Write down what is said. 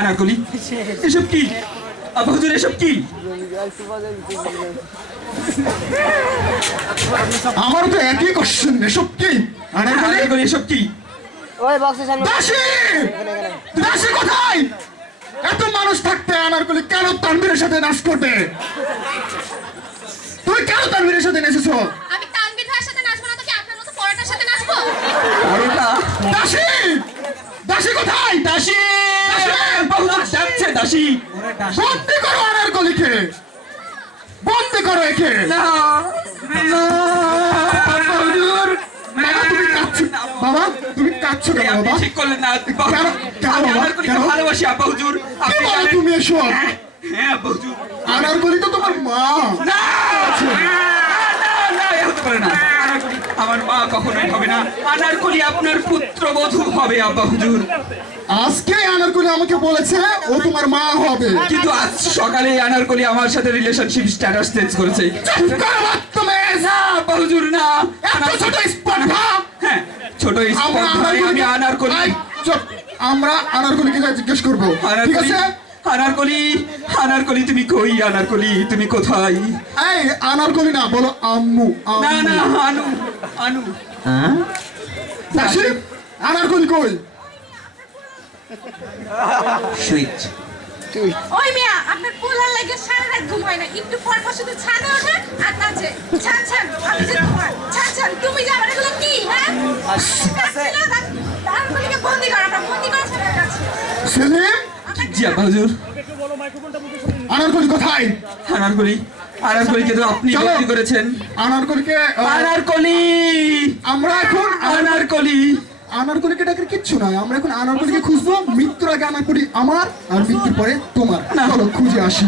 আনারকলি? এসব কি আব্বা হুজুর, এসব কি? আমার তো একই কোশ্চেন, এসব কি? আনারকলি এসব কি? ওই বক্সের সামনে দাসী! দাসী কোথায়? এত মানুষ থাকতে আনারকলি কেন তানভীরের সাথে নাচ করবে? তুই কেন তানভীরের সাথে নেচেছো? আমি তানভীর ভাইয়ের সাথে নাচবো না তো কি আপনার মতো পরোটার সাথে নাচবো? পরোটা? দাসী! দাসী কোথায়? দাসী! আব্বা হুজুর ডাকছে, দাসী! বন্দি করো আনারকলিকে, বন্দি করো একে। না, না, আব্বা হুজুর! বাবা তুমি কাঁদছো কেন আপনি বাবা? ঠিক করলেন না। কেন? কেন আমি বাবা? আনারকলিকে কেন? ভালোবাসি আব্বা হুজুর। কি আপনি বলো জানেন- তুমি এসব? হ্যাঁ আব্বা হুজুর। আনারকলি তো তোমার মা। না, না, না, এ হতে পারে না। আনারকলি আমার মা কখনোই হবে না। আনারকলি আপনার পুত্রবধূ হবে আব্বা হুজুর। আজকে আনারকলি আমাকে বলেছে ও তোমার মা হবে। কিন্তু আজ সকালে আনারকলি আমার সাথে রিলেশনশিপ স্ট্যাটাস চেঞ্জ করেছে। চুপ করো বাচ্চামেয়ে! না আব্বা হুজুর, না। এত ছোট স্পর্ধা! হ্যাঁ, ছোট আমরা স্পর্ধায় আমি আনারকলি। এই, চুপ! আমরা আনারকলিকে যা জিজ্ঞেস করবো, ঠিক আনারকলি, আছে? আনারকলি, আনারকলি তুমি কই? আনারকলি তুমি কোথায়? এই আনারকলি না, বলো আম্মু। না আম্মু। না, আনু, আনু। দাসী, আনারকলি কই? সুইচ। ওই মিয়া আপনার পোলার লাগে সারা রাত ঘুম হয় না, একটু পর পর শুধু ছাদে ওঠে আর নাচে। ছান ছান আমি যে তোমার ছান ছান তুমি যে আমার এগুলো কি? হ্যাঁ তানভীরকে বন্দি কর, আমরা বন্দি করে ছেড়ে যাচ্ছি। সেলিম, জি আব্বা হুজুর। আনারকলি কোথায়? আনারকলি, আনারকলিকে তো আপনি চলো। বন্দি করেছেন। আনারকলিকে আনারকলি, আমরা এখন আনারকলি। আনারকলিকে ডাকের কিচ্ছু নয়, আমরা এখন আনারকলিকে খুঁজবো। মৃত্যুর আগে আনারকলি আমার, আর মৃত্যুর পরে তোমার। চলো খুঁজে আসি।